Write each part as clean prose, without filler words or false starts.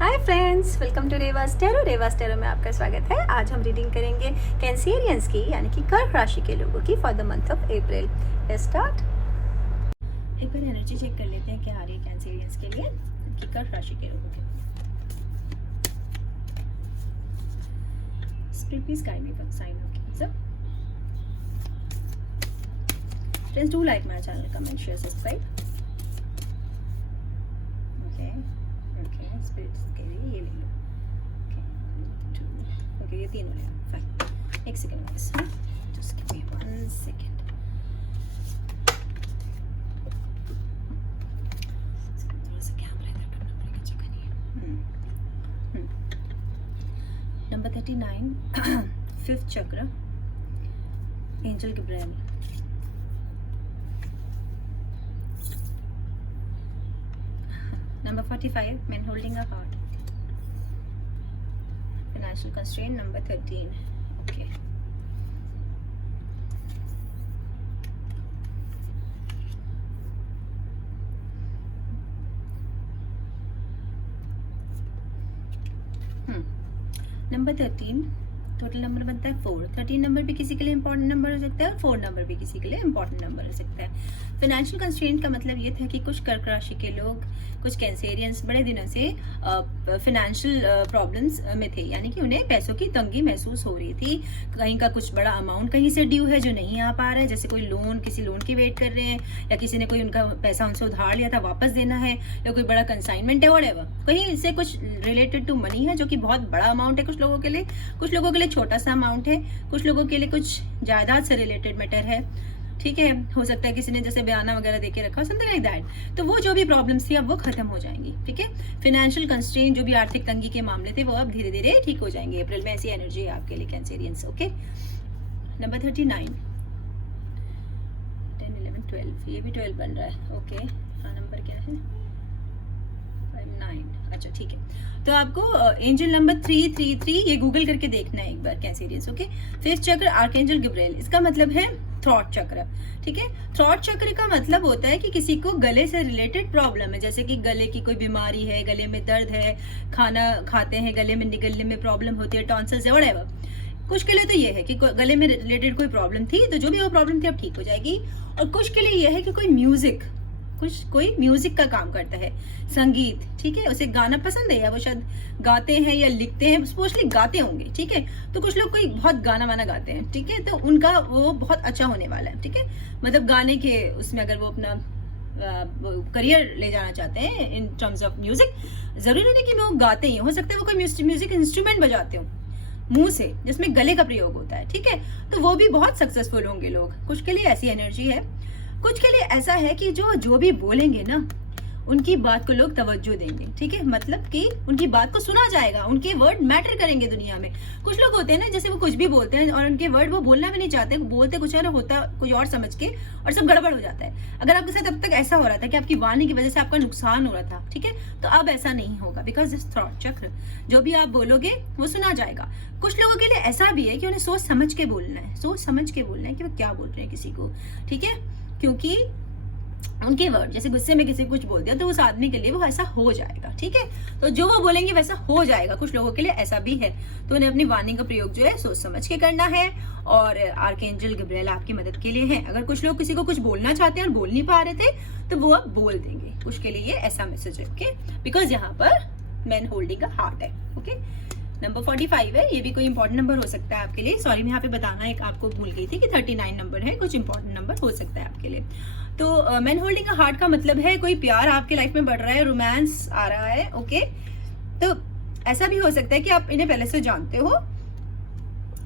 Hi friends, welcome to Reva's tarot. Reva's tarot में आपका स्वागत है। आज हम रीडिंग करेंगे कैंसेरियंस की यानी कि कर्क राशि के लोगों की for the month of April. Let's start. एक बार एनर्जी चेक कर लेते हैं क्या आ रही है कैंसेरियंस के लिए कि कर्क राशि के लोगों के। Spirit please guide me for sign of Cancer. Friends, do like my channel, comment, share, subscribe. Okay, spirits के लिए ये ले लो। ओके, ये तीनों ले लो। फाइन, एक second guys, just give me 1 second. थोड़ा सा कैमरा इधर करना पड़ेगा, जगह नहीं है। Number 39 fifth chakra, angel Gabriel. Number 45, men holding a heart. Financial constraint, number 13. Okay. Number 13 total number बनता है 4। 13 नंबर भी किसी के लिए इंपॉर्टेंट नंबर हो सकता है और 4 नंबर भी किसी के लिए इंपॉर्टेंट नंबर हो सकता है। फाइनेंशियल कंस्ट्रेंट का मतलब ये था कि कुछ कर्क राशि के लोग, कुछ कैंसेरियंस बड़े दिनों से फाइनेंशियल प्रॉब्लम्स में थे, यानी कि उन्हें पैसों की तंगी महसूस हो रही थी। कहीं का कुछ बड़ा अमाउंट कहीं से ड्यू है जो नहीं आ पा रहा है, जैसे कोई लोन, किसी लोन की वेट कर रहे हैं, या किसी ने कोई उनका पैसा उनसे उधार लिया था वापस देना है, या कोई बड़ा कंसाइनमेंट है, व्हाटएवर। कहीं इससे कुछ रिलेटेड टू मनी है जो कि बहुत बड़ा अमाउंट है कुछ लोगों के लिए, कुछ लोगों के लिए छोटा सा अमाउंट है, कुछ लोगों के लिए कुछ जायदाद से रिलेटेड मैटर है। ठीक है, हो सकता है किसी ने जैसे बयाना वगैरह देके रखा हो, समथिंग लाइक दैट। तो वो जो भी प्रॉब्लम्स थी अब वो खत्म हो जाएंगी। ठीक है, फाइनेंशियल कंस्ट्रेंट जो भी आर्थिक तंगी के मामले थे वो अब धीरे धीरे ठीक हो जाएंगे। अप्रैल में ऐसी एनर्जी है आपके लिए कैंसेरियंस। ओके, नंबर 39 10 11 12, ये भी 12 बन रहा है। ओके, हाँ, नंबर क्या है? 9। अच्छा, ठीक है। तो आपको एंजल नंबर 333 ये गूगल करके देखना है एक बार कैंसेरियंस। ओके, फिफ्थ चक्र आर्कएंजल गब्रिएल, इसका मतलब है थ्रॉट चक्र। ठीक है, थ्रॉट चक्र का मतलब होता है कि किसी को गले से रिलेटेड प्रॉब्लम है, जैसे कि गले की कोई बीमारी है, गले में दर्द है, खाना खाते हैं गले में निकलने में प्रॉब्लम होती है, टॉन्सिल्स है, व्हाटएवर। कुछ के लिए तो ये है कि गले में रिलेटेड कोई प्रॉब्लम थी, तो जो भी वो प्रॉब्लम थी अब ठीक हो जाएगी। और कुछ के लिए ये है कि कोई म्यूजिक का काम करता है, संगीत। ठीक है, उसे गाना पसंद है, या वो शायद गाते हैं या लिखते हैं, मोस्टली गाते होंगे। ठीक है, तो कुछ लोग कोई बहुत गाना वाना गाते हैं। ठीक है, तो उनका वो बहुत अच्छा होने वाला है। ठीक है, मतलब गाने के उसमें अगर वो अपना करियर ले जाना चाहते हैं इन टर्म्स ऑफ म्यूजिक, जरूरी नहीं कि वो गाते ही हो सकता है वो कोई म्यूजिक इंस्ट्रूमेंट बजाते हो मुंह से, जिसमें गले का प्रयोग होता है। ठीक है, तो वो भी बहुत सक्सेसफुल होंगे लोग। कुछ के लिए ऐसी एनर्जी है, कुछ के लिए ऐसा है कि जो भी बोलेंगे ना, उनकी बात को लोग तवज्जो देंगे। ठीक है, मतलब कि उनकी बात को सुना जाएगा, उनके वर्ड मैटर करेंगे दुनिया में। कुछ लोग होते हैं ना, जैसे वो कुछ भी बोलते हैं और उनके वर्ड वो बोलना भी नहीं चाहते, बोलते कुछ और होता कुछ और समझ के, और सब गड़बड़ हो जाता है। अगर आपके साथ अब तक ऐसा हो रहा था कि आपकी वाणी की वजह से आपका नुकसान हो रहा था, ठीक है, तो अब ऐसा नहीं होगा, बिकॉज दिस थ्रॉट चक्र, जो भी आप बोलोगे वो सुना जाएगा। कुछ लोगों के लिए ऐसा भी है कि उन्हें सोच समझ के बोलना है, सोच समझ के बोलना है कि वो क्या बोल रहे हैं किसी को। ठीक है, क्योंकि उनके वर्ड, जैसे गुस्से में किसी कुछ बोल दिया तो उस आदमी के लिए वो ऐसा हो जाएगा। ठीक है, तो जो वो बोलेंगे वैसा हो जाएगा। कुछ लोगों के लिए ऐसा भी है, तो उन्हें अपनी वाणी का प्रयोग जो है सोच समझ के करना है। और आर्कएंजल गब्रिएल आपकी मदद के लिए है। अगर कुछ लोग किसी को कुछ बोलना चाहते हैं और बोल नहीं पा रहे थे, तो वो अब बोल देंगे। कुछ के लिए ऐसा मैसेज है। ओके, बिकॉज यहाँ पर मैन होल्डिंग अ हार्ट है। ओके, नंबर 45 है, ये भी कोई इंपॉर्टेंट नंबर हो सकता है आपके लिए। सॉरी, मैं यहाँ पे बताना एक आपको भूल गई थी कि 39 नंबर है, कुछ इंपॉर्टेंट नंबर हो सकता है आपके लिए। तो मैन होल्डिंग का हार्ट का मतलब है कोई प्यार आपके लाइफ में बढ़ रहा है, रोमांस आ रहा है। ओके, तो ऐसा भी हो सकता है कि आप इन्हें पहले से जानते हो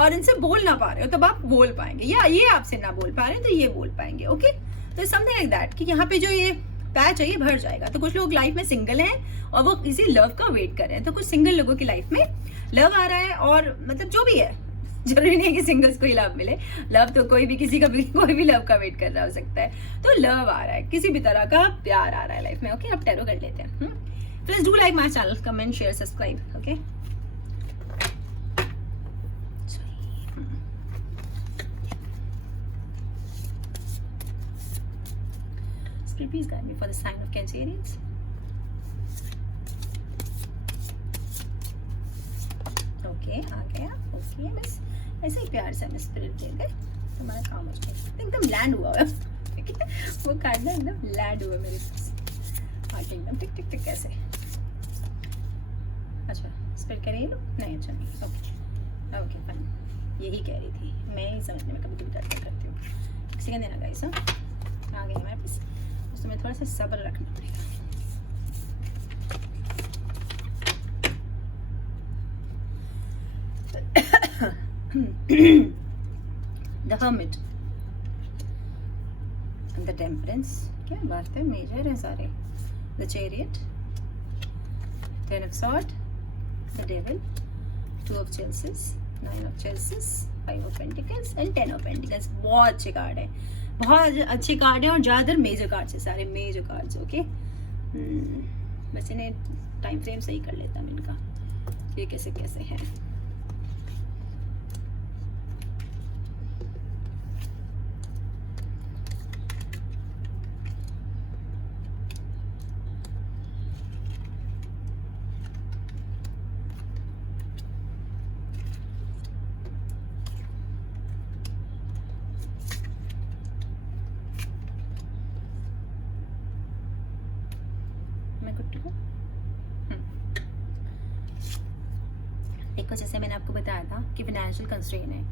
और इनसे बोल ना पा रहे हो, तब आप बोल पाएंगे, या ये आपसे ना बोल पा रहे हैं तो ये बोल पाएंगे। ओके, तो समथिंग लाइक दैट कि यहाँ पे जो ये पैच है ये भर जाएगा। तो कुछ लोग लाइफ में सिंगल हैं और वो किसी लव का वेट कर रहे हैं, तो कुछ सिंगल लोगों की लाइफ में लव आ रहा है। और मतलब जो भी है, जरूरी नहीं है कि सिंगल्स को ही लव मिले, लव तो कोई भी किसी का भी कोई भी लव का वेट कर रहा हो सकता है। तो लव आ रहा है, किसी भी तरह का प्यार आ रहा है लाइफ में। ओके, अब टैरो कर लेते हैं। Please do like my channel, comment, share, subscribe. Okay, please guide me for the sign of Cancerians. Okay आ गया, ओके बस ऐसे ही प्यार से हमें स्पिरिट दे दे, तुम्हारा काम हो जाएगा। एकदम लैंड हुआ है ठीक है, वो कार्ड ना एकदम लैंड हुआ मेरे पास आके एकदम टिक टिक टिक कैसे। अच्छा स्पिरिट कह रही है लो नहीं, अच्छा नहीं, ओके ओके फाइन, यही कह रही थी, मैं ही समझने में कभी कभी गड़बड़ करती हूँ। एक सेकंड देना गाइस, आ गई हमारे पास, उसमें में थोड़ा सा सब्र रखना पड़ेगा। The Hermit, The Temperance, क्या बात है, मेजर है सारे। The Chariot, Ten of Swords, The Devil, Two of Chalices, Nine of Chalices, Five of Pentacles and Ten of Pentacles। बहुत अच्छे कार्ड है, बहुत अच्छे कार्ड है और ज़्यादातर मेजर कार्ड है, सारे मेजर कार्ड्स। ओके बस इन्हें टाइम फ्रेम सही कर लेता हूँ इनका, ये कैसे कैसे है। देखो जैसे मैंने आपको बताया था कि फाइनेंशियल कंस्ट्रेन है,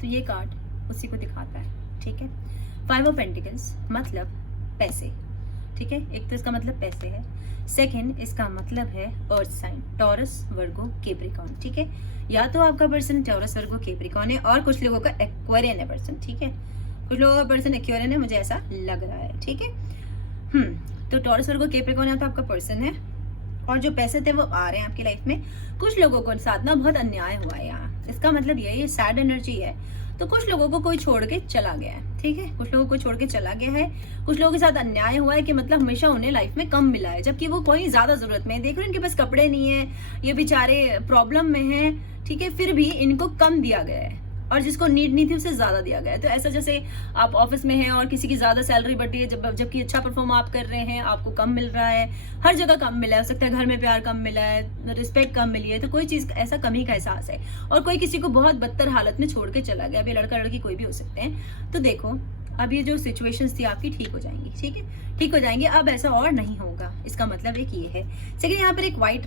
तो ये कार्ड उसी को दिखाता है। ठीक है, 5 ऑफ पेंटिकल्स मतलब पैसे। ठीक है, एक तो इसका मतलब पैसे है, सेकंड इसका मतलब है earth sign Taurus Virgo Capricorn. ठीक है, या तो आपका पर्सन टॉरस वर्गो कैप्रिकॉर्न है और कुछ लोगों का एक्वेरियन है पर्सन। ठीक है, कुछ लोगों का पर्सन एक्वेरियन है, मुझे ऐसा लग रहा है। ठीक है, तो टॉरस वर्गो कैप्रिकॉर्न है तो आपका पर्सन है, और जो पैसे थे वो आ रहे हैं आपकी लाइफ में। कुछ लोगों को साथ ना बहुत अन्याय हुआ है यहाँ, इसका मतलब ये सैड एनर्जी है, तो कुछ लोगों को कोई छोड़ के चला गया है। ठीक है, कुछ लोगों को छोड़ के चला गया है, कुछ लोगों के साथ अन्याय हुआ है कि मतलब हमेशा उन्हें लाइफ में कम मिला है, जबकि वो कोई ज्यादा जरूरत में है। देख रहे हैं इनके पास कपड़े नहीं है, ये बेचारे प्रॉब्लम में हैं। ठीक है, फिर भी इनको कम दिया गया है और जिसको नीड नहीं थी उसे ज्यादा दिया गया है। तो ऐसा जैसे आप ऑफिस में हैं और किसी की ज्यादा सैलरी बढ़ी है, जबकि अच्छा परफॉर्म आप कर रहे हैं, आपको कम मिल रहा है, हर जगह कम मिला है। हो सकता है घर में प्यार कम मिला है, रिस्पेक्ट कम मिली है, तो कोई चीज ऐसा कमी का एहसास है। और कोई किसी को बहुत बदतर हालत में छोड़ के चला गया, अभी लड़का लड़की कोई भी हो सकते हैं। तो देखो अब ये जो सिचुएशंस थी आपकी ठीक हो जाएंगी। ठीक है, ठीक हो जाएंगे, अब ऐसा और नहीं होगा। इसका मतलब एक ये है। सेकंड, यहाँ पर एक व्हाइट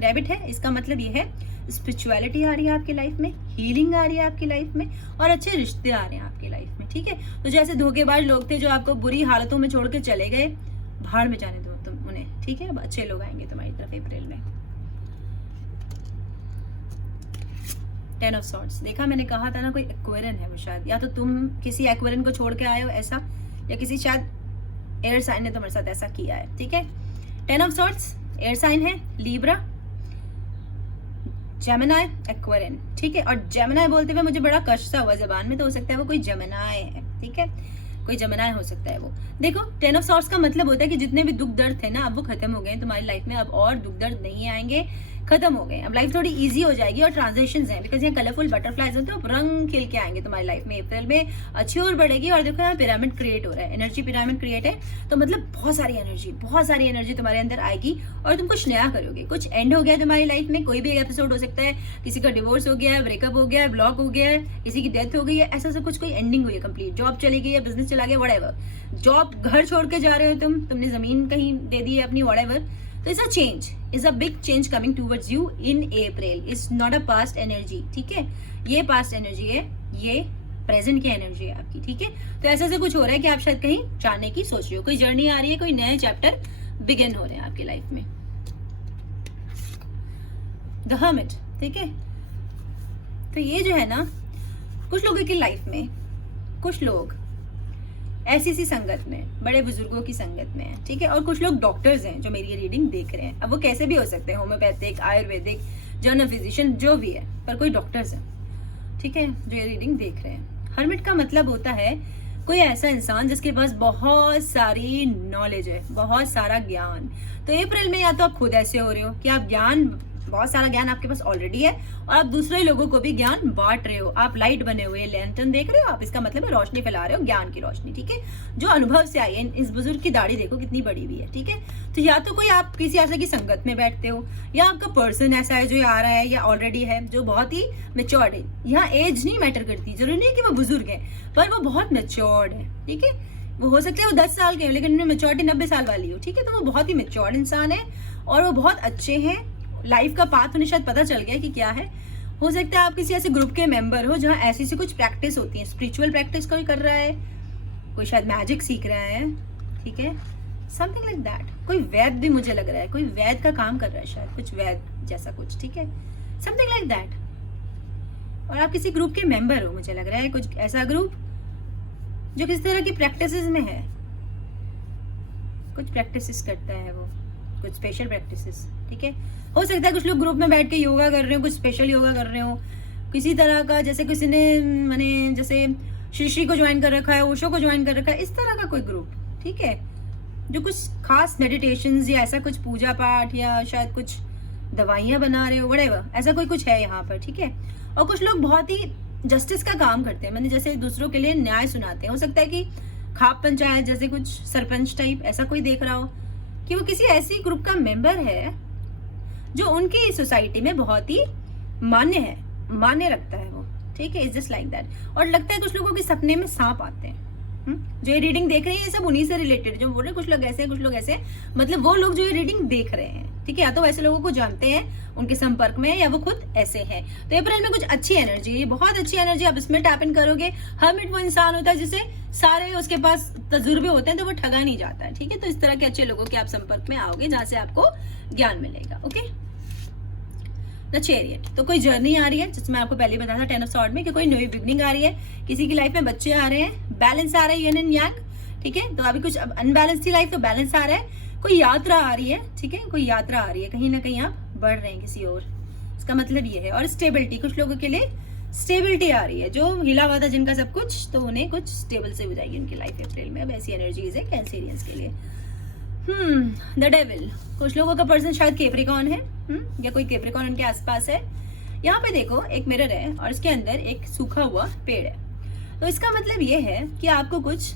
रैबिट है, इसका मतलब ये है स्पिरिचुअलिटी आ रही है आपकी लाइफ में, हीलिंग आ रही है आपकी लाइफ में, और अच्छे रिश्ते आ रहे हैं आपकी लाइफ में। ठीक है, तो जैसे धोखेबाज लोग थे जो आपको बुरी हालतों में छोड़ के चले गए, भाड़ में जाने दो तुम उन्हें। ठीक है, अब अच्छे लोग आएंगे तुम्हारी तरफ अप्रैल में। 10 ऑफ सॉर्ड्स, देखा मैंने कहा था ना, कोई एक्वेरियन है वो शायद, या तो तुम किसी एक्वेरियन को छोड़ के आए हो ऐसा, या किसी शायद एयर साइन ने तुम्हारे साथ ऐसा किया है। ठीक है, 10 ऑफ सॉर्ड्स एयर साइन है, लीब्रा, जेमिनाई, एक्वेरियन। ठीक है, और जेमिनाई बोलते हुए मुझे बड़ा कष्ट सा हुआ जबान में, तो हो सकता है वो कोई जेमिनाई है। ठीक है, कोई जेमिनाई हो सकता है वो। देखो 10 ऑफ सॉर्ड्स का मतलब होता है कि जितने भी दुख दर्द थे ना, अब वो खत्म हो गए तुम्हारी लाइफ में, अब और दुख दर्द नहीं आएंगे, खत्म हो गए। अब लाइफ थोड़ी इजी हो जाएगी और ट्रांजिशंस हैं, बिकॉज यहाँ कलरफुल बटरफ्लाइज होते हैं, अब रंग खिल के आएंगे तुम्हारी लाइफ में अप्रैल में, अच्छी और बढ़ेगी। और देखो यहाँ पिरामिड क्रिएट हो रहा है, एनर्जी पिरामिड क्रिएट है, तो मतलब बहुत सारी एनर्जी तुम्हारे अंदर आएगी और तुम कुछ नया करोगे। कुछ एंड हो गया तुम्हारी लाइफ में, कोई भी एक एपिसोड हो सकता है, किसी का डिवोर्स हो गया है, ब्रेकअप हो गया है, ब्लॉक हो गया है, किसी की डेथ हो गई है, ऐसा सब कुछ कोई एंडिंग हुई है कंप्लीट, जॉब चली गई है, बिजनेस चला गया, व्हाटएवर, जॉब घर छोड़ के जा रहे हो तुमने जमीन कहीं दे दी है अपनी, व्हाटएवर। तो it's a change, is a big change coming towards you in April. It's not a past energy. ठीक है, ये पास्ट एनर्जी है, ये प्रेजेंट की एनर्जी है आपकी। ठीक है, तो ऐसा से कुछ हो रहा है कि आप शायद कहीं जाने की सोच रहे हो, कोई जर्नी आ रही है, कोई नए चैप्टर बिगिन हो रहे हैं आपकी लाइफ में। द हर्मिट, ठीक है, तो ये जो है ना, कुछ लोगों की लाइफ में कुछ लोग ऐसी सी संगत में, बड़े बुजुर्गों की संगत में है। ठीक है, और कुछ लोग डॉक्टर्स हैं जो मेरी ये रीडिंग देख रहे हैं। अब वो कैसे भी हो सकते हैं, होम्योपैथिक, आयुर्वेदिक, जनरल फिजिशियन, जो भी है, पर कोई डॉक्टर्स हैं। ठीक है, जो ये रीडिंग देख रहे हैं। हर्मिट का मतलब होता है कोई ऐसा इंसान जिसके पास बहुत सारी नॉलेज है, बहुत सारा ज्ञान। तो अप्रैल में या तो आप खुद ऐसे हो रहे हो कि आप ज्ञान बहुत सारा ज्ञान आपके पास ऑलरेडी है और आप दूसरे लोगों को भी ज्ञान बांट रहे हो। आप लाइट बने हुए लैंटर्न देख रहे हो आप, इसका मतलब है रोशनी फैला रहे हो, ज्ञान की रोशनी, ठीक है, जो अनुभव से आई है। इस बुजुर्ग की दाढ़ी देखो कितनी बड़ी हुई है, ठीक है। तो या तो कोई आप किसी ऐसे की संगत में बैठते हो, या आपका पर्सन ऐसा है जो आ रहा है या ऑलरेडी है जो बहुत ही मेच्योर्ड है। यहाँ एज नहीं मैटर करती, जरूरी नहीं कि वो बुजुर्ग है, पर वो बहुत मेच्योर्ड है, ठीक है। वो हो सकता है वो 10 साल के हो लेकिन उन्हें मेच्योरिटी 90 साल वाली हो, ठीक है। तो वो बहुत ही मेच्योर्ड इंसान है और वो बहुत अच्छे हैं। लाइफ का पाथ उन्हें शायद पता चल गया कि क्या है। हो सकता है आप किसी ऐसे ग्रुप के मेंबर हो जहाँ ऐसी सी कुछ प्रैक्टिस होती है, स्पिरिचुअल प्रैक्टिस कोई कर रहा है, कोई शायद मैजिक सीख रहा है, ठीक है, समथिंग लाइक दैट। कोई वैद भी मुझे लग रहा है, कोई वैद का काम कर रहा है शायद, कुछ वैद जैसा कुछ, ठीक है, समथिंग लाइक दैट। और आप किसी ग्रुप के मेंबर हो, मुझे लग रहा है कुछ ऐसा ग्रुप जो किस तरह की प्रैक्टिसेस में है, कुछ प्रैक्टिसेस करता है वो, कुछ स्पेशल प्रैक्टिसेस, ठीक है। हो सकता है कुछ लोग ग्रुप में बैठ के योगा कर रहे हो, कुछ स्पेशल योगा कर रहे हो किसी तरह का, जैसे किसी ने मैंने जैसे श्री को ज्वाइन कर रखा है, ओशो को ज्वाइन कर रखा है, इस तरह का कोई ग्रुप, ठीक है, जो कुछ खास मेडिटेशंस या ऐसा कुछ पूजा पाठ या शायद कुछ दवाइयाँ बना रहे हो, व्हाटएवर, ऐसा कोई कुछ है यहाँ पर, ठीक है। और कुछ लोग बहुत ही जस्टिस का काम करते हैं, मैंने जैसे दूसरों के लिए न्याय सुनाते हैं। हो सकता है कि खाप पंचायत जैसे कुछ सरपंच टाइप ऐसा कोई देख रहा हो कि वो किसी ऐसी ग्रुप का मेंबर है जो उनकी सोसाइटी में बहुत ही मान्य है, मान्य रखता है वो, ठीक है, इज जस्ट लाइक दैट। और लगता है कुछ लोगों के सपने में सांप आते हैं। जो ये रीडिंग देख रहे हैं ये सब उन्हीं से रिलेटेड, जो बोल रहे हैं कुछ लोग ऐसे हैं कुछ लोग ऐसे, मतलब वो लोग जो ये रीडिंग देख रहे हैं, ठीक है, या तो ऐसे लोगों को जानते हैं उनके संपर्क में या वो खुद ऐसे हैं। तो अप्रैल में कुछ अच्छी एनर्जी, ये बहुत अच्छी एनर्जी, आप इसमें टैप इन करोगे। हर्मिट वो इंसान होता है जिसे सारे उसके पास तजुर्बे होते हैं तो वो ठगा नहीं जाता है, ठीक है। तो इस तरह के अच्छे लोगों के आप संपर्क में आओगे जहां से आपको ज्ञान मिलेगा, ओके। द चैरियट, तो कोई जर्नी आ रही है, जिसमें आपको पहले बताया था 10 ऑफ सॉर्ड में कि कोई नई बिगनिंग आ रही है, किसी की लाइफ में बच्चे आ रहे हैं, बैलेंस आ रहा है, यन एंड यांग, ठीक है। तो अभी कुछ अनबैलेंस थी लाइफ, तो बैलेंस आ रहा है। कोई यात्रा आ रही है, ठीक है, कोई यात्रा आ रही है, कहीं ना कहीं आप बढ़ रहे हैं किसी और, इसका मतलब ये है। और स्टेबिलिटी, कुछ लोगों के लिए स्टेबिलिटी आ रही है, जो हिला हुआ था जिनका सब कुछ, तो उन्हें कुछ स्टेबल से हो जाएगी उनकी लाइफ अप्रैल में। अब ऐसी एनर्जीज है कैंसेरियंस के लिए। द डेविल, कुछ लोगों का पर्सन शायद कैप्रिकॉर्न है, या कोई कैप्रिकॉर्न उनके आसपास है। यहाँ पे देखो एक मिरर है और इसके अंदर एक सूखा हुआ पेड़ है, तो इसका मतलब ये है कि आपको कुछ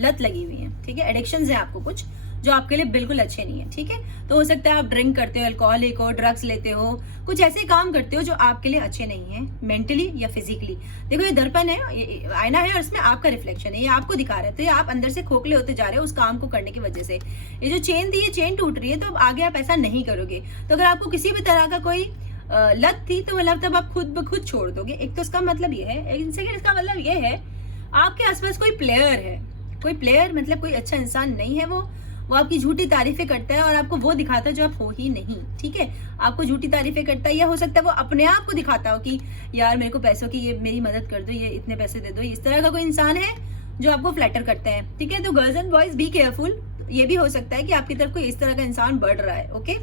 लत लगी हुई है, ठीक है, एडिक्शंस है आपको कुछ जो आपके लिए बिल्कुल अच्छे नहीं है, ठीक है। तो हो सकता है आप ड्रिंक करते हो, अल्कोहलिक हो, ड्रग्स लेते हो, कुछ ऐसे काम करते हो जो आपके लिए अच्छे नहीं है, मेंटली या फिजिकली। देखो ये दर्पण है, ये आईना है और इसमें आपका रिफ्लेक्शन है, ये आपको दिखा रहे हैं, तो ये आप अंदर से खोखले होते जा रहे हो उस काम को करने की वजह से। ये जो चेन थी ये चेन टूट रही है, तो अब आगे आप ऐसा नहीं करोगे। तो अगर आपको किसी भी तरह का कोई लत थी तो मतलब तब आप खुद ब खुद छोड़ दोगे। एक तो इसका मतलब ये है, एक सेकंड इसका मतलब ये है आपके आसपास कोई प्लेयर है, कोई प्लेयर मतलब कोई अच्छा इंसान नहीं है, वो आपकी झूठी तारीफें करता है और आपको वो दिखाता है जो आप हो ही नहीं, ठीक है। आपको झूठी तारीफें करता है, या हो सकता है वो अपने आप को दिखाता हो कि यार मेरे को पैसों की, ये मेरी मदद कर दो, ये इतने पैसे दे दो, इस तरह का कोई इंसान है जो आपको फ्लैटर करता है, ठीक है। तो girls and boys be careful, ये भी हो सकता है कि आपकी तरफ कोई इस तरह का इंसान बढ़ रहा है, ओके,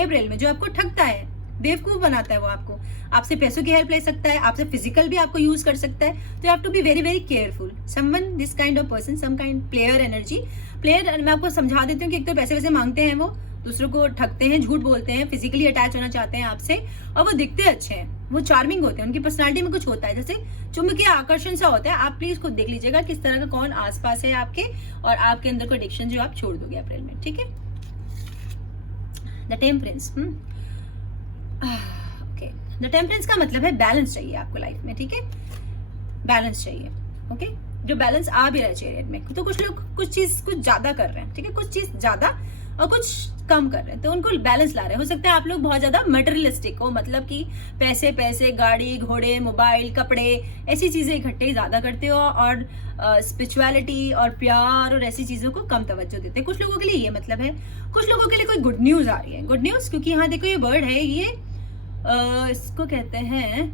अप्रैल में, जो आपको ठगता है, बेवकूफ बनाता है। वो आपसे पैसों की हेल्प ले सकता है, आपसे फिजिकल भी आपको यूज कर सकता है। तो you have to be very very careful. Someone this kind of person, some kind player energy. Player मैं आपको समझा देती हूँ कि एक तो पैसे वैसे मांगते हैं, वो दूसरों को ठगते हैं, झूठ बोलते हैं, फिजिकली अटैच होना चाहते हैं आपसे, और वो दिखते अच्छे हैं, वो चार्मिंग होते हैं, उनकी पर्सनालिटी में कुछ होता है, जैसे चुंबकीय आकर्षण सा होता है। आप प्लीज खुद देख लीजिएगा किस तरह का कौन आसपास है आपके, और आपके अंदर कोई एडिक्शन जो आप छोड़ दोगे अप्रैल में, ठीक है। The temperance, okay, the temperance का मतलब है बैलेंस चाहिए आपको लाइफ में, ठीक है, बैलेंस चाहिए, ओके। जो बैलेंस आ भी रहा है चैरियट में, तो कुछ लोग कुछ चीज कुछ ज्यादा कर रहे हैं, ठीक है, कुछ चीज ज्यादा और कुछ कम कर रहे हैं, तो उनको बैलेंस ला रहे हैं। हो सकता है आप लोग बहुत ज्यादा मटेरियलिस्टिक हो, मतलब कि पैसे पैसे, गाड़ी घोड़े, मोबाइल, कपड़े, ऐसी चीजें इकट्ठे ज्यादा करते हो, और स्पिरिचुअलिटी और प्यार और ऐसी चीजों को कम तवज्जो देते हैं। कुछ लोगों के लिए ये मतलब है। कुछ लोगों के लिए कोई गुड न्यूज आ रही है, गुड न्यूज, क्योंकि यहाँ देखो ये बर्ड है, ये इसको कहते हैं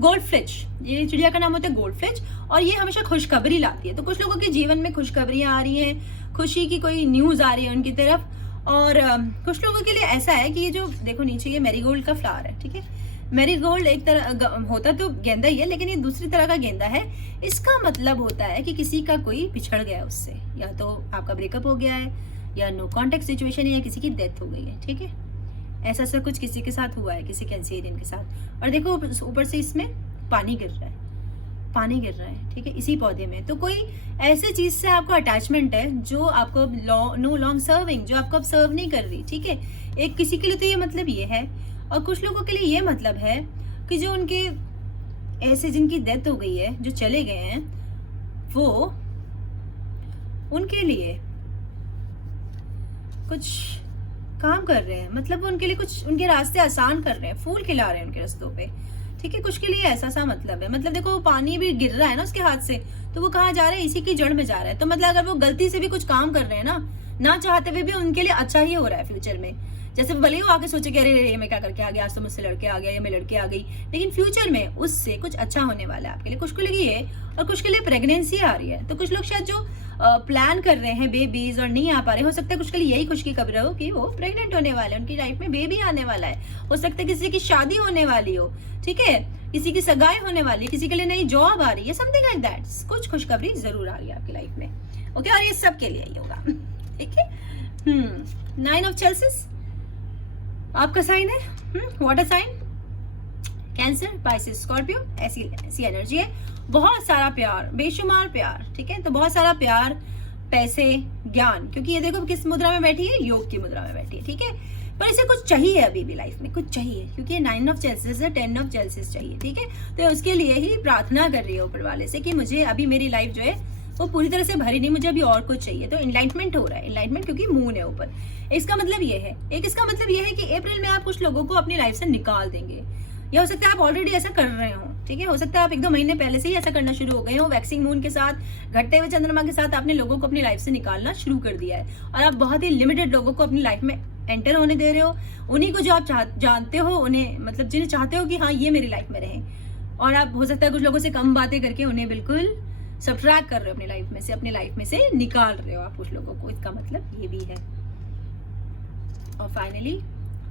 गोल्ड फ्लिच, ये चिड़िया का नाम होता है गोल्ड फ्लिच, और ये हमेशा खुशखबरी लाती है। तो कुछ लोगों के जीवन में खुशखबरियां आ रही हैं, खुशी की कोई न्यूज आ रही है उनकी तरफ। और कुछ लोगों के लिए ऐसा है कि ये जो देखो नीचे ये मैरीगोल्ड का फ्लावर है, ठीक है। मैरीगोल्ड एक तरह होता तो गेंदा ही है, लेकिन ये दूसरी तरह का गेंदा है। इसका मतलब होता है कि किसी का कोई पिछड़ गया उससे, या तो आपका ब्रेकअप हो गया है, या नो कॉन्टेक्ट सिचुएशन है, या किसी की डेथ हो गई है, ठीक है। ऐसा ऐसा कुछ किसी के साथ हुआ है, किसी कैंसेरियन के साथ। और देखो ऊपर से इसमें पानी गिर रहा है, पानी गिर रहा है, ठीक है, इसी पौधे में। तो कोई ऐसे चीज से आपको अटैचमेंट है जो आपको नो लॉन्ग सर्विंग, जो आपको अब सर्व नहीं कर रही, ठीक है। एक किसी के लिए तो ये मतलब ये है, और कुछ लोगों के लिए ये मतलब है कि जो उनके ऐसे जिनकी डेथ हो गई है, जो चले गए हैं, वो उनके लिए कुछ काम कर रहे हैं, मतलब उनके लिए कुछ उनके रास्ते आसान कर रहे हैं, फूल खिला रहे हैं उनके रास्तों पे, ठीक है। कुछ के लिए ऐसा सा मतलब है, मतलब देखो पानी भी गिर रहा है ना उसके हाथ से, तो वो कहाँ जा रहा है, इसी की जड़ में जा रहा है। तो मतलब अगर वो गलती से भी कुछ काम कर रहे हैं ना चाहते हुए भी उनके लिए अच्छा ही हो रहा है फ्यूचर में। जैसे भले ही वो आके सोचे कि अरे ये मैं क्या करके आ गया, आज तो मुझसे लड़के आ गया या मैं लड़के आ गई, लेकिन फ्यूचर में उससे कुछ अच्छा होने वाला है आपके लिए। कुछ के लिए ये, और कुछ के लिए प्रेगनेंसी आ रही है। तो कुछ लोग शायद जो प्लान कर रहे हैं बेबीज और नहीं आ पा रहे, हो सकता है कुछ के लिए यही खुश की खबर हो कि वो प्रेग्नेंट होने वाले हैं, उनकी लाइफ में बेबी आने वाला है। हो सकता है किसी की शादी होने वाली हो, ठीक है, किसी की सगाई होने वाली है, किसी के लिए नई जॉब आ रही है, समथिंग लाइक दैट। कुछ खुशखबरी जरूर आ रही है आपकी लाइफ में, ओके। और ये सब के लिए ही होगा, ठीक है। 9 ऑफ चेल्सिस आपका साइन है, water sign, Cancer, Pisces, Scorpio, ऐसी एनर्जी है। बहुत सारा प्यार, बेशुमार प्यार, ठीक है। तो बहुत सारा प्यार, पैसे, ज्ञान, क्योंकि ये देखो किस मुद्रा में बैठी है, योग की मुद्रा में बैठी है, ठीक है। पर इसे कुछ चाहिए अभी भी लाइफ में, कुछ चाहिए, क्योंकि ये 9 ऑफ चेल्सिस है, 10 ऑफ चेल्सिस चाहिए, ठीक है। तो उसके लिए ही प्रार्थना कर रही है ऊपर वाले से कि मुझे अभी मेरी लाइफ जो है वो पूरी तरह से भरी नहीं, मुझे अभी और कुछ चाहिए। तो इनलाइटमेंट हो रहा है, इनलाइटमेंट क्योंकि मून है ऊपर। इसका मतलब ये है, एक इसका मतलब ये है कि अप्रैल में आप कुछ लोगों को अपनी लाइफ से निकाल देंगे, या हो सकता है आप ऑलरेडी ऐसा कर रहे हो, ठीक है। हो सकता है आप 1-2 महीने पहले से ही ऐसा करना शुरू हो गए हो। वैक्सिंग मून के साथ, घटते हुए चंद्रमा के साथ आपने लोगों को अपनी लाइफ से निकालना शुरू कर दिया है, और आप बहुत ही लिमिटेड लोगों को अपनी लाइफ में एंटर होने दे रहे हो। उन्हीं को जो आप जानते हो, उन्हें मतलब जिन्हें चाहते हो कि हाँ ये मेरी लाइफ में रहें, और आप हो सकता है कुछ लोगों से कम बातें करके उन्हें बिल्कुल सब्ट्रैक्ट कर रहे हो अपनी लाइफ में से, अपनी लाइफ में से निकाल रहे हो आप कुछ लोगों को। इसका मतलब ये भी है। और फाइनली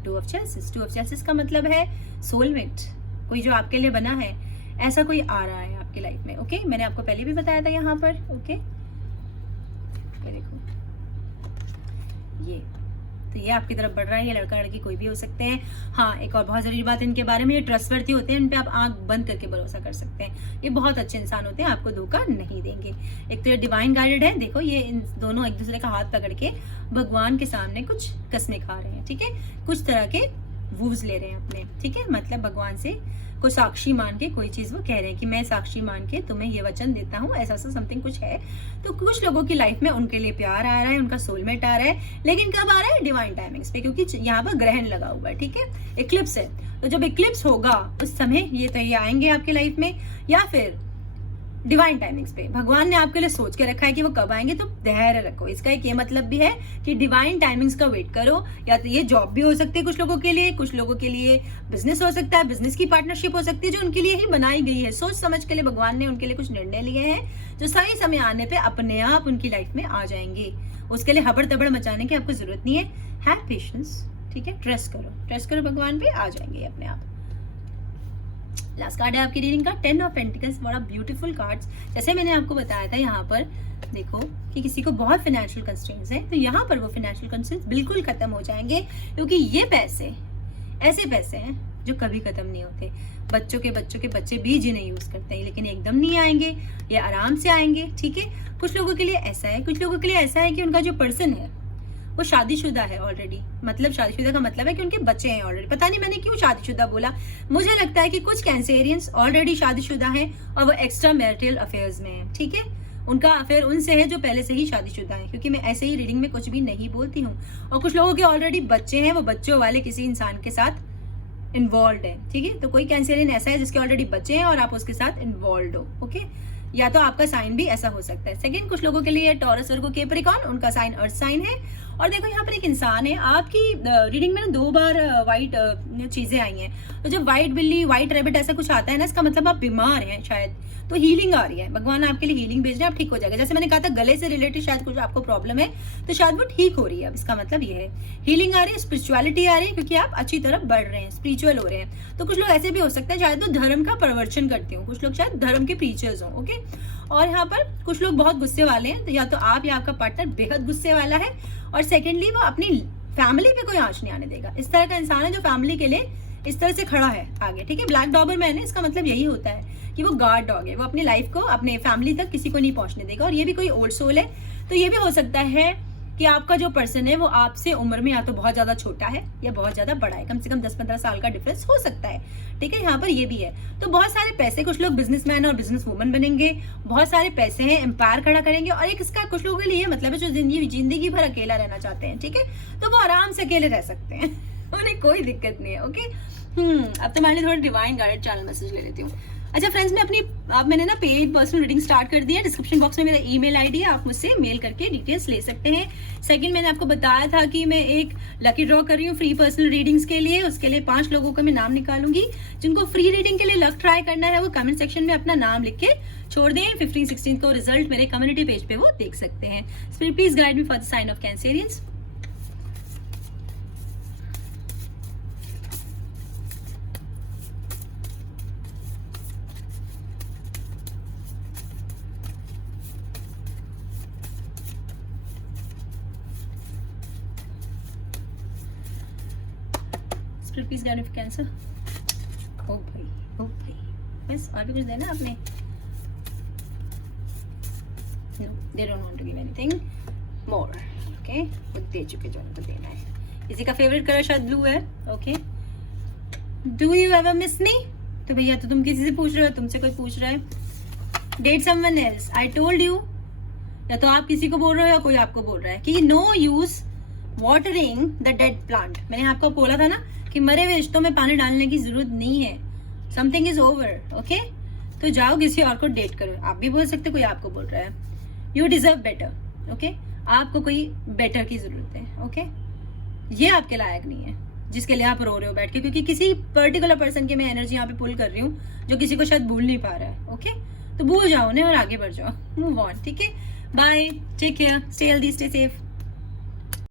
2 ऑफ चेल्सिस। 2 ऑफ चेल्सिस का मतलब है सोलमेट, कोई जो आपके लिए बना है, ऐसा कोई आ रहा है आपकी लाइफ में, ओके। मैंने आपको पहले भी बताया था यहाँ पर, ओके। ये देखो, ये आपकी तरफ बढ़ रहा है, ये लड़का लड़की कोई भी हो सकते हैं। हाँ, एक और बहुत जरूरी बात इनके बारे में, ये ट्रस्टवर्थी होते हैं, इन पे आप आंख बंद करके भरोसा कर सकते हैं। ये बहुत अच्छे इंसान होते हैं, आपको धोखा नहीं देंगे। एक तो ये डिवाइन गाइडेड है, देखो ये इन दोनों एक दूसरे का हाथ पकड़ के भगवान के सामने कुछ कसमें खा रहे हैं, ठीक है। कुछ तरह के वूव्स ले रहे हैं अपने, ठीक है। मतलब भगवान से को साक्षी मान के कोई चीज वो कह रहे हैं कि मैं साक्षी मान के तुम्हें ये वचन देता हूँ, ऐसा सा समथिंग कुछ है। तो कुछ लोगों की लाइफ में उनके लिए प्यार आ रहा है, उनका सोलमेट आ रहा है, लेकिन कब आ रहा है, डिवाइन टाइमिंग्स पे, क्योंकि यहाँ पर ग्रहण लगा हुआ है, ठीक है, इक्लिप्स है। तो जब इक्लिप्स होगा उस समय ये आएंगे आपके लाइफ में, या फिर डिवाइन टाइमिंग्स पे भगवान ने आपके लिए सोच के रखा है कि वो कब आएंगे। तो धैर्य रखो, इसका एक ये मतलब भी है कि डिवाइन टाइमिंग्स का वेट करो। या तो ये जॉब भी हो सकती है कुछ लोगों के लिए, कुछ लोगों के लिए बिजनेस हो सकता है, बिजनेस की पार्टनरशिप हो सकती है जो उनके लिए ही बनाई गई है। सोच समझ के लिए भगवान ने उनके लिए कुछ निर्णय लिए हैं जो सही समय आने पे अपने आप उनकी लाइफ में आ जाएंगे। उसके लिए हबड़ तबड़ मचाने की आपको जरूरत नहीं है। हैव पेशेंस, ठीक है, ट्रस्ट करो भगवान पे, आ जाएंगे अपने आप। लास्ट कार्ड है आपकी रीडिंग का 10 ऑफ पेंटिकल्स। बड़ा ब्यूटीफुल कार्ड्स। जैसे मैंने आपको बताया था यहाँ पर देखो कि किसी को बहुत फाइनेंशियल कंस्ट्रेंट्स हैं, तो यहाँ पर वो फाइनेंशियल कंस्ट्रेंट्स बिल्कुल खत्म हो जाएंगे, क्योंकि ये पैसे ऐसे पैसे हैं जो कभी खत्म नहीं होते। बच्चों के बच्चे भी जिन्हें यूज करते हैं, लेकिन एकदम नहीं आएंगे, ये आराम से आएंगे, ठीक है। कुछ लोगों के लिए ऐसा है, कुछ लोगों के लिए ऐसा है कि उनका जो पर्सन है वो शादीशुदा है ऑलरेडी। मतलब शादीशुदा का मतलब है कि उनके बच्चे हैं ऑलरेडी। पता नहीं मैंने क्यों शादीशुदा बोला, मुझे लगता है कि कुछ कैंसेरियंस ऑलरेडी शादीशुदा हैं और वो एक्स्ट्रा मैरिटल अफेयर्स में है, ठीक है। उनका अफेयर उनसे है जो पहले से ही शादीशुदा है, क्योंकि मैं ऐसे ही रीडिंग में कुछ भी नहीं बोलती हूँ। और कुछ लोगों के ऑलरेडी बच्चे हैं, वो बच्चों वाले किसी इंसान के साथ इन्वॉल्व है, ठीक है। तो कोई कैंसेरियन ऐसा है जिसके ऑलरेडी बच्चे हैं और आप उसके साथ इन्वॉल्व हो, ओके। या तो आपका साइन भी ऐसा हो सकता है। सेकंड, कुछ लोगों के लिए टॉरस, वर्गो, कैप्रिकॉर्न, उनका साइन अर्थ साइन है। और देखो यहाँ पर एक इंसान है, आपकी रीडिंग में ना 2 बार व्हाइट चीजें आई हैं। तो जब व्हाइट बिल्ली, व्हाइट रैबिट ऐसा कुछ आता है ना, इसका मतलब आप बीमार हैं शायद, तो हीलिंग आ रही है, भगवान आपके लिए हीलिंग भेज रहे हैं, आप ठीक हो जाएगा। जैसे मैंने कहा था गले से रिलेटेड शायद कुछ आपको प्रॉब्लम है, तो शायद वो ठीक हो रही है। अब इसका मतलब ये है हीलिंग आ रही है, स्पिरिचुअलिटी आ रही है, क्योंकि आप अच्छी तरफ बढ़ रहे हैं, स्पिरिचुअल हो रहे हैं। तो कुछ लोग ऐसे भी हो सकते हैं शायद तो धर्म का प्रवर्चन करते हो, कुछ लोग शायद धर्म के प्रीचर्स हो, ओके। और यहाँ पर कुछ लोग बहुत गुस्से वाले हैं, तो या तो आप या आपका पार्टनर बेहद गुस्से वाला है। और सेकेंडली वो अपनी फैमिली पे कोई आंच नहीं आने देगा। इस तरह का इंसान है जो फैमिली के लिए इस तरह से खड़ा है आगे, ठीक है। ब्लैक डॉबरमैन है, इसका मतलब यही होता है कि वो गार्ड डॉग है, वो अपनी लाइफ को अपने फैमिली तक किसी को नहीं पहुंचने देगा। और ये भी कोई ओल्ड सोल है, तो ये भी हो सकता है कि आपका जो पर्सन है वो आपसे उम्र में या तो बहुत ज्यादा छोटा है या बहुत ज्यादा बड़ा है, कम से कम 10-15 साल का डिफरेंस हो सकता है, ठीक है। यहाँ पर ये भी है। तो बहुत सारे पैसे, कुछ लोग बिजनेसमैन और बिजनेस वुमन बनेंगे, बहुत सारे पैसे हैं, एम्पायर खड़ा करेंगे। और एक इसका कुछ लोगों के लिए मतलब है जो जिंदगी भर अकेला रहना चाहते हैं, ठीक है, तो वो आराम से अकेले रह सकते हैं उन्हें कोई दिक्कत नहीं है, ओके। अब तुम्हारे लिए थोड़ा डिवाइन गाइडेड चैनल मैसेज ले लेती हूँ। अच्छा फ्रेंड्स, मैंने ना पेड पर्सनल रीडिंग स्टार्ट कर दी है। डिस्क्रिप्शन बॉक्स में मेरा ईमेल आईडी है, आप मुझसे मेल करके डिटेल्स ले सकते हैं। सेकंड, मैंने आपको बताया था कि मैं एक लकी ड्रॉ कर रही हूँ फ्री पर्सनल रीडिंग्स के लिए। उसके लिए 5 लोगों का मैं नाम निकालूंगी। जिनको फ्री रीडिंग के लिए लक ट्राई करना है वो कमेंट सेक्शन में अपना नाम लिख के छोड़ दें। 15-16 को रिजल्ट मेरे कम्युनिटी पेज पे वो देख सकते हैं। Please guide me for the sign of Cancerians. Please guide me for cancer. ओ भाई बस, और भी कुछ देना आपने? No, they don't want to give anything more, okay. वो दे चुके जो उनको देना है। किसी का फेवरेट कलर शायद ब्लू है, okay. Do you ever miss me? तो भैया तो तुम किसी से पूछ रहे हो, तुमसे कोई पूछ रहा है। Date someone else, I told you. या तो आप किसी को बोल रहे हो या कोई आपको बोल रहा है कि no use watering the dead plant. मैंने आपको बोला था ना कि मरे हुए रिश्तों में पानी डालने की जरूरत नहीं है। Something is over, okay. तो जाओ किसी और को डेट करो। आप भी बोल सकते, कोई आपको बोल रहा है। You deserve better, okay. आपको कोई बेटर की जरूरत है, ओके। ये आपके लायक नहीं है जिसके लिए आप रो रहे हो बैठ के, क्योंकि किसी पर्टिकुलर पर्सन की मैं एनर्जी यहाँ पे पुल कर रही हूँ जो किसी को शायद भूल नहीं पा रहा है, ओके। तो भूल जाओ उन्हें और आगे बढ़ जाओ, मूव ऑन, ठीक है। Bye, take care, stay healthy, stay safe.